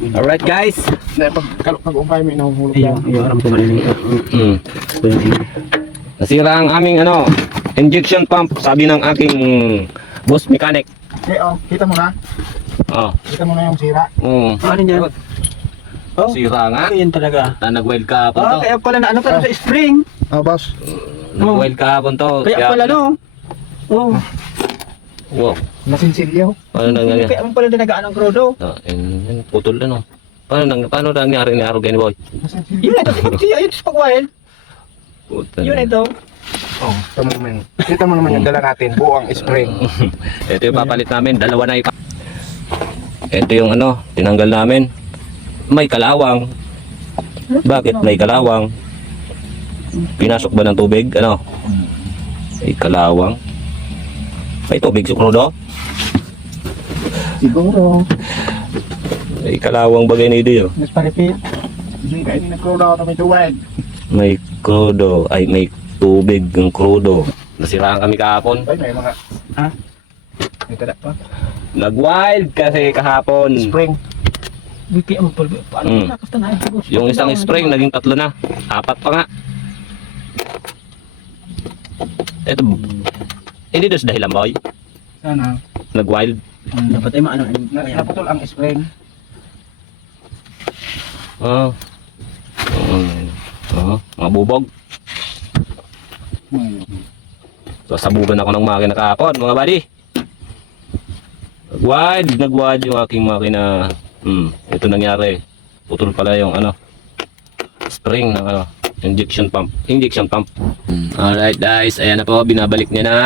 Alright guys. Pag-umpay mo inahuhulog Iyo, iyo, aram ko marinig. Nasira ang aming injection pump, sabi ng aking boss mechanic. Okay, kita mo na. Kita mo na yung sira. Ano niya? Oh, Sira nga. yan talaga. Nag-wild kahapon to. Kaya pala na ano ka sa spring. Boss. Nag-wild kahapon to. Kaya pala no. Oh, Wow. Nasinsilyo. Ano nangyari? kaya mo pala dinagaan ng krodo. Putol na no. Paano nangyari ni Arugan boy? Yun ito, yun sa pag-wild. Puta. Yun ito. Kita mo naman. Kita mo naman yung dala natin. Buong spring. Ito yung papalit namin, dalawa na ipa. Ito yung tinanggal namin. May kalawang. Bakit may kalawang? Pinasok ba ng tubig? May kalawang. May tubig sa krudo? Siguro. May kalawang bagay na ito. Mas palipit. Hindi ka ini nagkrudo na may tuwag. May krudo. Ay, may tubig ng krudo. Nasiraan kami kahapon. Ay, may mga... May tada pa. Nag-wild kasi kahapon. Spring. Kaya mo pala. Paano nakasta na? Yung isang spring, naging 3 na. 4 pa nga. Ito. Hindi doon sa dahilan, boy. Sana. Nag-wild. Dapat ay maano. Naputol ang spring. Mga bubog. So, sabugan ako ng makina kahapon, mga buddy. Nag-wild yung aking makina. Ito nangyari. Putol pala yung spring ng injection pump. Alright guys, ayan na po, binabalik niya na.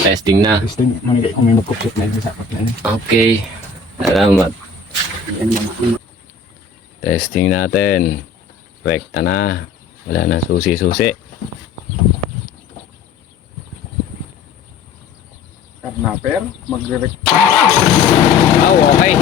Testing na. Testing. Manigay kung may magkupit na yung sapat na yun. Okay. Salamat. Testing natin. Rekta na. Wala na susi-susi. Karnaper. Magre-rect. Okay.